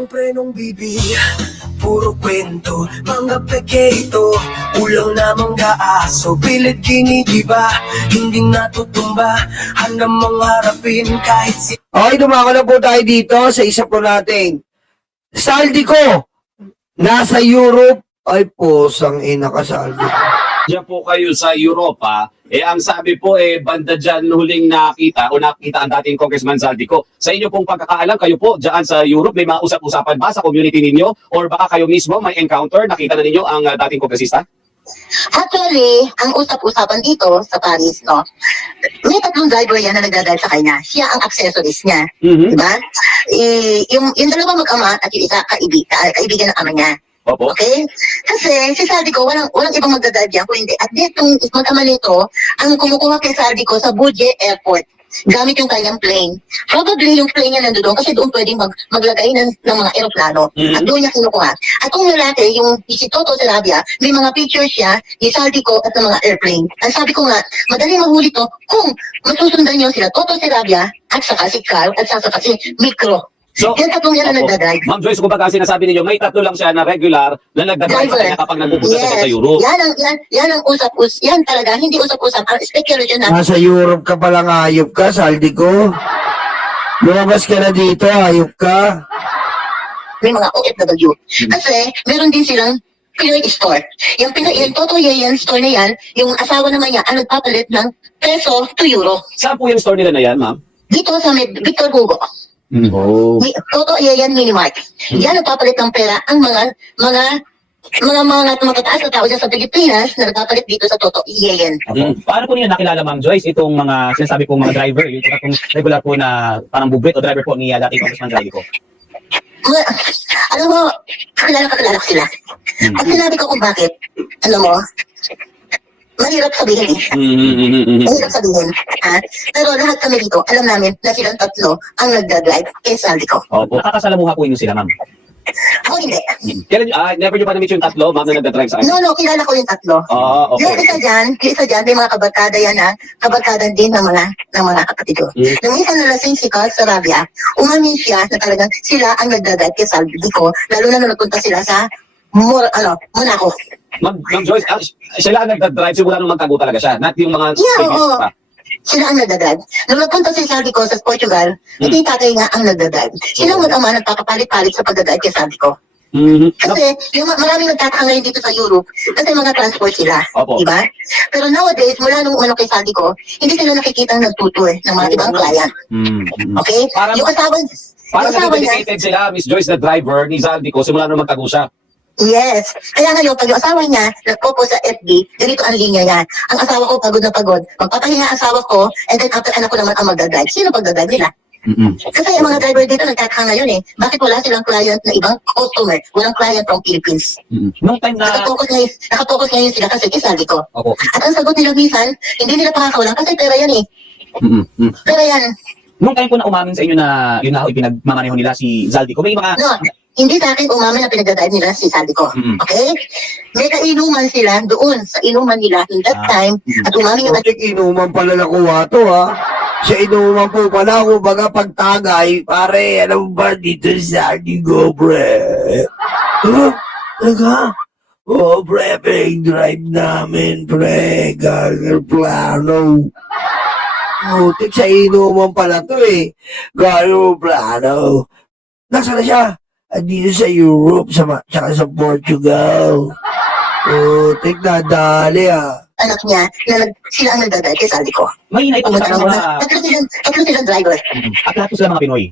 Walang prenong bibi, puro kwento, mga peke ito. Ulang namang gaaso, pilit ginigiba, hindi natutumba, handang harapin kahit si... Okay, dumako na po tayo dito sa isa po nating saldi ko. Nasa Europe. Ay po, sang ina ka saldi. Diyan po kayo sa Europa, ang sabi po banda dyan huling nakita ang dating Congressman Zaldico. Sa inyo pong pagkakaalam, kayo po dyan sa Europe, may mga usap-usapan ba sa community ninyo? Or baka kayo mismo may encounter, nakita na ninyo ang dating kongresista? Actually, ang usap-usapan dito sa Paris, no, may tatlong driver yan na nagdadrive sa kanya. Siya ang accessories niya. Diba? Yung dalawa mag-ama at yung isa kaibigan ng ama niya. Opo. Okay? Kasi si Saldico, walang ibang magdadrive yan kung hindi. At ditong mag-ama nito, ang kumukuha kay Saldico sa Buje Airport gamit yung kanyang plane. Probably yung plane niya nandoon kasi doon pwedeng maglagay ng mga eroplano. At doon niya kinukuha. At kung lalaki, yung si Toto Sarabia, may mga pictures siya ni Saldico at ng mga airplane. Ang sabi ko nga, madaling mahuli to kung masusundan niyo sila Toto Sarabia at saka si Carl at saka si Micro. So, yan tatlong yan ang nagdadrive. Ma'am Joyce, kung baga sinasabi ninyo, may tatlo lang siya na regular na nagdadrive sa kanya kapag nagpupunta siya sa Europe. Yan ang yan talaga, hindi usap-usap, ang speculation na. Nasa Europe ka palang ayop ka, saldi ko. Lumabas ka na dito, ayop ka. May mga OFW. Kasi, meron din silang Pinoy store. Yung Toto Yeyen store na yan, yung asawa naman niya, ang nagpapalit ng peso to euro. Saan po yung store nila na yan, ma'am? Dito sa Victor Hugo. Oh. Toto Yeyen Minimart. Yan nagpapalit ng pera ang mga matataas na tao dyan sa Pilipinas na nagpapalit dito sa Toto Yeyen. Paano po niyo nakilala, Ma'am Joyce, itong mga sinasabi kong mga driver, yung itong regular po na parang bubrit o driver po ni dating Congressman Zaldico? Alam mo, kakilala ko sila. At sinabi ko kung bakit, alam mo, mahirap sabihin eh. Mahirap sabihin. Ha? Pero lahat kami dito, alam namin na silang tatlo ang nagdadrive kay Saldico. Opo. Nakakasalamuha po inyo sila, Ma'am? Ako hindi. Kailan, never nyo pa na-meet yung tatlo, ma'am, na nagdadrive sa kanya? No, kilala ko yung tatlo. Okay. Yung isa dyan, may mga kabarkada yan na, kabarkada din ng mga kapatid ko. Nung isa na lasing si Carl Sarabia, umamin siya na talagang sila ang nagdadrive kay Saldico, lalo na nung nagpunta sila sa Monaco. Ma'am Joyce, sila ang nagdadrive simula nung magtago talaga siya, not yung mga Oo. pa. Sila ang nagdadrive. Nung nagpunta si Saldico sa Portugal, hindi tatay nga ang nagdadrive. Sila ang mag-ama nagpapapalit-palit sa pagdadrive kay Saldico. Kasi yung maraming nagtataka ngayon dito sa Europe kasi mga transport sila. Opo. Diba? Pero nowadays, mula nung kay Saldico, hindi sila nakikita ng nagtutour ng mga ibang client. Okay? Parang- Yung asawa niya, dedicated sila, Miss Joyce, na driver ni Zaldico simula nung magtago siya. yes. Kaya ngayon, pag yung asawa niya nagpo-post sa FB, ganito ang linya niya. Ang asawa ko pagod na pagod. Magpapahinga ang asawa ko, and then after anak ko naman ang magdadrive. Sino pagdadrive nila? Kasi yung mga driver dito nagtataka ngayon eh. Bakit wala silang client na ibang customer? Walang client from Philippines. Nung time na... Nakafocus ngayon sila kasi kisali ko. Opo. At ang sagot nila minsan, hindi nila pakakawalan kasi pera yan eh. Pera yan. Nung time po na umamin sa inyo na yun na ipinagmamaneho nila si Zaldico, may mga... No, hindi sa akin umamin na pinagdadrive nila si Saldico. Okay? May kainuman sila doon sa inuman nila in that time at umamin na Inuman pala nakuha to, ha? Sa inuman po pala, kumbaga pagtagay, pare, alam ba dito sa ating go, pre? Talaga? Oh, pre, drive namin, pre, gagal plano. Oh, tig sa inuman pala to, eh. Gagal plano. Nasaan na siya? Dito sa Europe, tsaka sa Portugal. Oh, tig nadali, ah. anak niya na sila ang nagdadrive kay Saldico. May naipakita po mga... Tatlo silang driver. At lahat po sila mga Pinoy.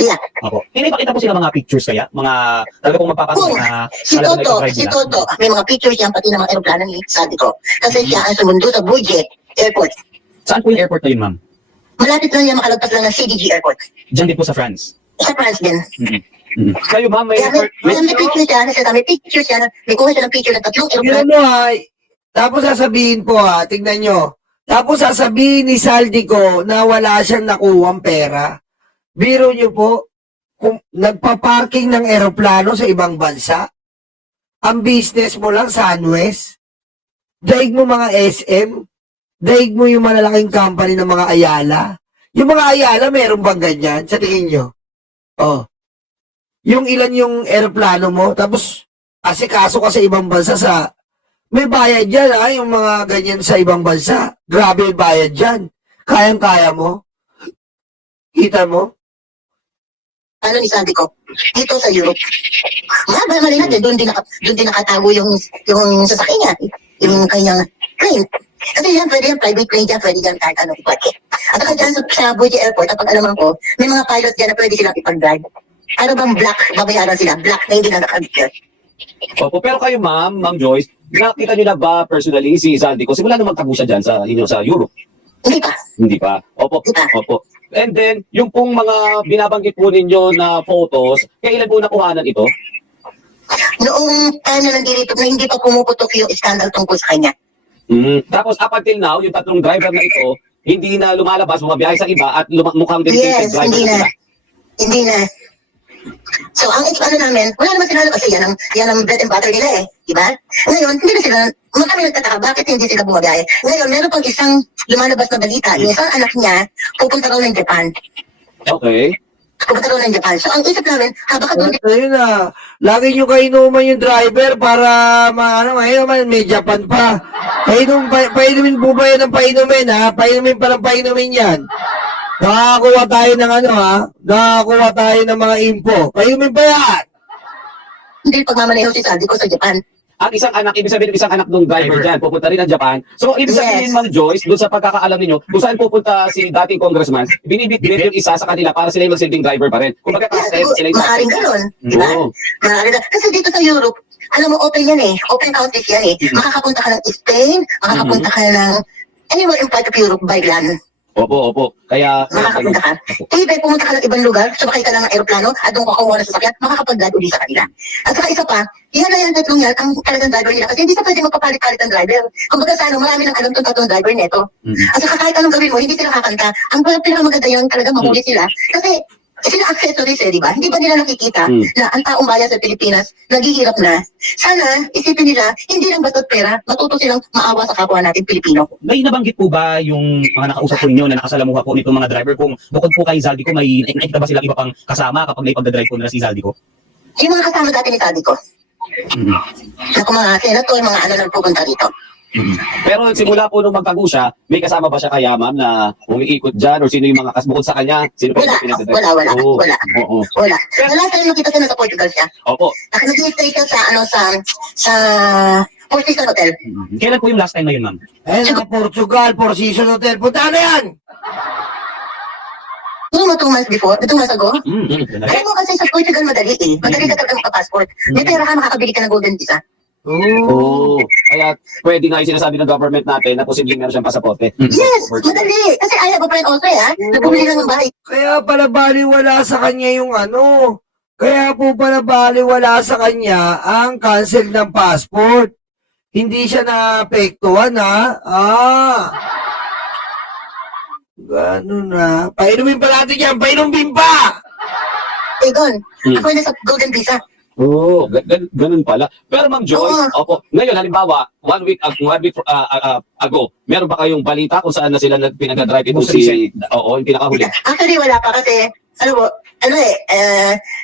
Yeah. Opo. Pinapakita po sila mga pictures kaya? Mga talaga pong magpapasok na... Si Toto, may mga pictures yan pati ng mga aeroplano ni Saldico. Kasi siya ang sumundo sa Buje Airport. Saan po yung airport na yun, ma'am? Malapit lang yan, makalagpas lang ng CDG Airport. Diyan din po sa France. Sa France din. Kayo, ma'am, may Kaya may pictures yan, may pictures yan, may kuha siya ng picture ng tatlong Yun aeroplano. mo, ha? Tapos sasabihin po, ha? Tignan nyo. Tapos sasabihin ni Saldico na wala siyang nakuhang pera. Biro nyo po, kung nagpa-parking ng eroplano sa ibang bansa, ang business mo lang Sunwest, daig mo mga SM, daig mo yung malalaking company ng mga Ayala. Yung mga Ayala, meron bang ganyan? Sa tingin nyo? Oh. yung ilan yung eroplano mo, tapos asikaso ka sa ibang bansa may bayad dyan yung mga ganyan sa ibang bansa. Grabe yung bayad dyan. Kayang-kaya mo. Kita mo? Ano ni Sandy ko? Dito sa Europe. Mali natin, doon din nakatago yung sasakyan niya. Yung kanyang plane. Kasi yan, pwede yung private plane dyan, pwede dyan kahit anong pwede. At saka dyan sa Boise Airport, kapag alaman ko, may mga pilot dyan na pwede silang ipag-drive. Ano bang black, babayaran sila? Black na hindi na nakabigyan. Opo, pero kayo Ma'am Joyce, nakita niyo na ba personally si Zaldico? Simula nung magtago siya dyan sa inyo sa Europe? Hindi pa. Hindi pa. Opo, Hindi pa. opo. And then, yung pong mga binabanggit po ninyo na photos, kailan po nakuhanan ito? Noong time na nandito na hindi pa pumuputok yung scandal tungkol sa kanya. Tapos up until now, yung tatlong driver na ito, hindi na lumalabas, bumabiyahe sa iba at mukhang dedicated Yes, driver hindi na na. sila. Hindi na. So, ang ano namin, wala naman sila kasi yan ang bread and butter nila diba? Ngayon, hindi na sila, marami nagtataka, bakit hindi sila bumabiyahe? Ngayon, meron pang isang lumalabas na balita, yung isang anak niya, pupunta raw ng Japan. Okay. Pupunta raw ng Japan. So, ang isip namin, baka doon Ayun na. Lagi nyo kainuman yung driver para ngayon may Japan pa. Painumin po ba yan ng painumin ha? Painumin pa ng painumin yan. Nakakuha tayo ng Nakakuha tayo ng mga info. Painumin pa yan. hindi pagmamaneho si Sandy ko sa Japan. Ang isang anak, ibig sabihin ng isang anak ng driver dyan, pupunta rin ng Japan. So, ibig sabihin, Yes. Ma'am Joyce, doon sa pagkakaalam ninyo, kung saan pupunta si dating congressman, binibit yung isa sa kanila para sila yung magsilbing driver pa rin. Kung baga, Yes, sila yung maaaring ganun, di ba? Oo. Maaaring ganun. Kasi dito sa Europe, alam mo, open yan open countries yan Makakapunta ka ng Spain, makakapunta ka ng anywhere in part of Europe by land. Opo, opo. Kaya, Makakapunta ka. Even pumunta ka ng ibang lugar, sumakay ka lang ng aeroplano, at doon kakuha ng sasakyan, makakapag-guide uli sa kanila. At saka isa pa, yan na yan tatlong yan, ang talagang driver nila. Kasi hindi sa pwede magpapalit-palit ng driver. Kumbaga sa marami nang alam itong tatlong driver neto. At saka kahit anong gawin mo, hindi sila kakanta. Ang pinakamaganda yan, talaga mahuli sila. Kasi sila accessories di ba? Hindi ba nila nakikita na ang taong bayan sa Pilipinas naghihirap na? Sana isipin nila, hindi lang basta't pera, matuto silang maawa sa kapwa natin Pilipino. May nabanggit po ba yung mga nakausap po ninyo na nakasalamuha po nitong mga driver kung bukod po kay Zaldico, may nakikita ba silang iba pang kasama kapag may pagdadrive po nila si Zaldico? Yung mga kasama dati ni Sandy ko, na kung mga senator, mga ano nang pupunta dito. pero simula po nung magtago siya, may kasama ba siya kaya, ma'am, na umiikot dyan? Or sino yung mga bukod sa kanya? Sino pa Wala, yung pinagdadrive? wala. Oo. Oo. Wala. Wala tayo nakita siya nasa Portugal siya. Opo. Nag-stay siya sa Four Seasons Hotel. Kailan po yung last time na yun, ma'am? Ayun na, Portugal, Four Seasons Hotel. Punta na yan! Yung mga 2 months before, 2 months ago, Ganun. alam mo kasi sa Portugal madali Madali ka talaga magpa-passport. May pera ka, makakabili ka ng golden visa. Oo. Kaya pwede nga yung sinasabi ng government natin na posibleng meron siyang pasaporte. Yes, madali. Kasi I have a friend also nabumili lang ng bahay. Kaya pala baliwala sa kanya yung Kaya po pala baliwala sa kanya ang cancel ng passport. Hindi siya naapektuhan Ganun na. Painumin pa natin yan. Painumin pa! Egon, ako yung nasa golden visa. Oo, ganun pala. Pero Ma'am Joyce, opo, ngayon halimbawa, one week ago, meron ba kayong balita kung saan na sila pinag-drive ito Most si... Oo, yung pinakahuli. Actually, wala pa kasi,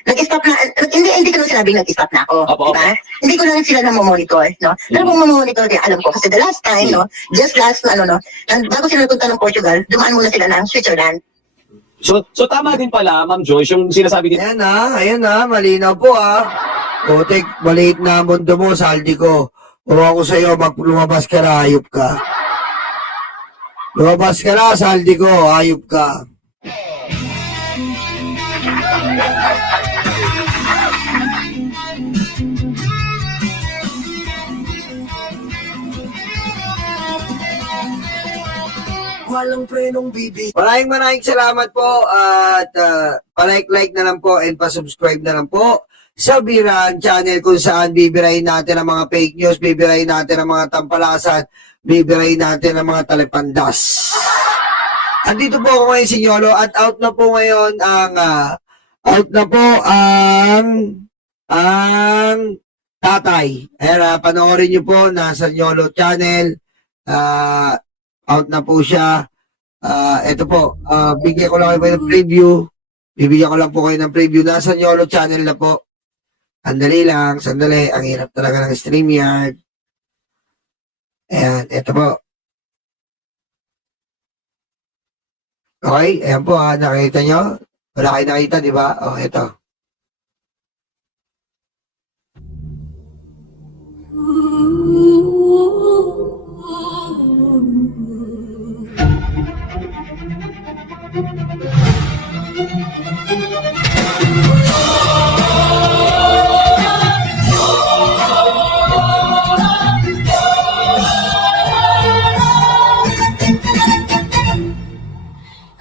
nag-stop na, hindi ko lang sinabing nag-stop na ako, Opo, diba? Hindi ko lang sila na monitor, no? Pero kung mamonitor, alam ko, kasi the last time, just last, bago sila nagpunta ng Portugal, dumaan muna sila ng Switzerland. So tama din pala, Ma'am Joyce, yung sinasabi din. Ayan malinaw po Otek, maliit na mundo mo, saldi ko. Kung ako sa'yo, lumabas ka na, hayop ka. Lumabas ka na, saldi ko, hayop ka. Walang prenong bibig. Maraming salamat po at palike-like na lang po and pa-subscribe na lang po sa Biran Channel kung saan bibirahin natin ang mga fake news, bibirahin natin ang mga tampalasan, bibirahin natin ang mga talepandas. Andito po ako ngayon si Yolo at out na po ngayon ang tatay. Ayan, panoorin niyo po, nasa Yolo Channel. Out na po siya. Ito po, bigyan ko lang kayo ng preview. Bibigyan ko lang po kayo ng preview. Nasa YOLO channel na po. Sandali lang, sandali. Ang hirap talaga ng StreamYard. Ayan, ito po. Okay, ayan po ha, nakita nyo? Wala kayo nakita, di ba? O, ito.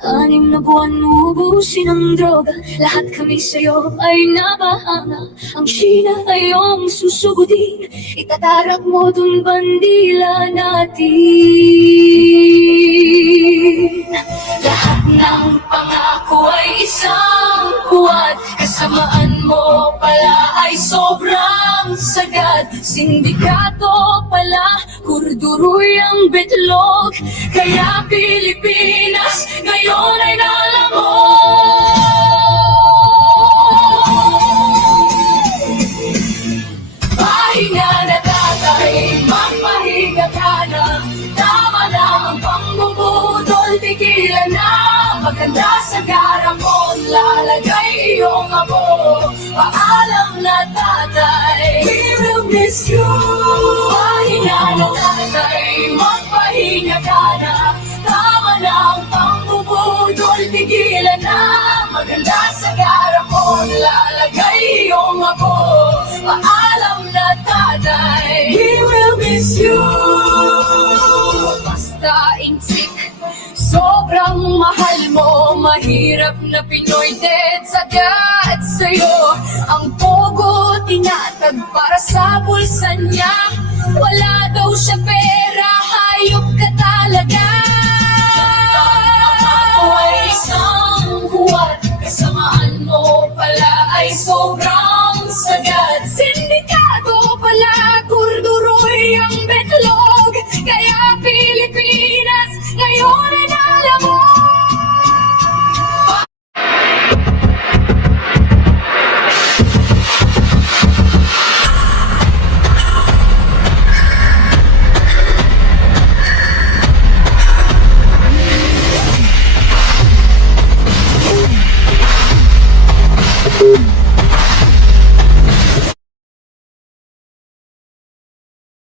Anim na buwan ubusin ang droga, lahat kami sa'yo ay nabahanga. Ang China ay iyong susugudin, itatarak mo dun bandila natin. Lahat ng pangako ay isang buwan, kasamaan mo pala ay sobrang sagad. Sindikato pala, kurduroy ang betlog, kaya Pilipinas ngayon ay nalamon. Pahinga na tatay, magpahinga ka na. Tama na ang pangbubudol, tigilan na. Maganda sa garapon, lalagay iyong abo. Paalam na tatay, we will miss you. Pahinga na tatay, magpahinga ka na. Tama na ang pangbubudol, tigilan na. Maganda sa garapon, lalagay iyong abo. Paalam na tatay, we will miss you. Basta insik, sobrang mahal mo. Mahirap na Pinoy dead sagad sa'yo. Ang pogo tinatag para sa bulsa niya. Wala daw siya pera, hayop ka talaga. Ako ay isang buwan, kasamaan mo pala ay sobrang